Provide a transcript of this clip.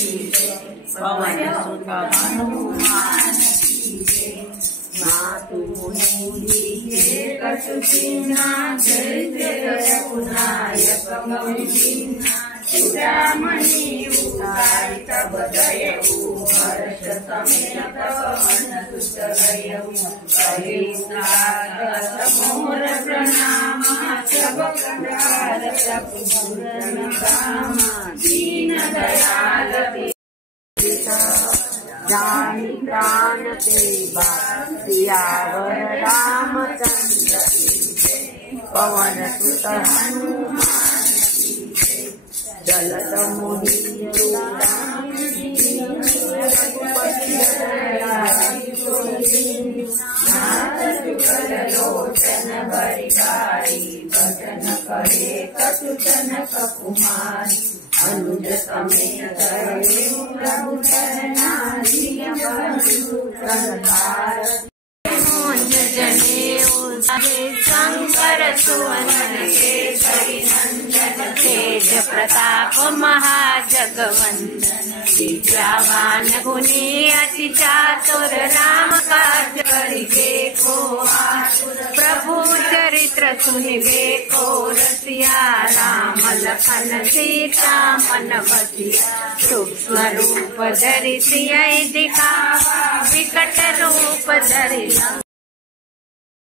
पवन सुत हनुमान मातु मुनि कटुकीना जय रघुनायक चूड़ामणि उतारित बदयु हर्ष समेत पवन सुत गयउ मोर प्रणाम सब प्रकार प्रभु दीन दयाल जानी प्राण ते सियावर रामचंद्र पवन सुत हनुमान जलद मुनि लोचन बरिकारी भजन करे कटुजनक कुमारी अनुज समेत प्रभु शंकर सुवन केसरी नंदन तेज प्रताप महाजगवंदन विद्यावान गुणी अति चातुर राम काज करिबे को आतुर प्रभु चरित्र सुनिबे को रसिया राम लखन सीता मन बसिया सूक्ष्म रूप धरि सियहि दिखावा विकट रूप धरि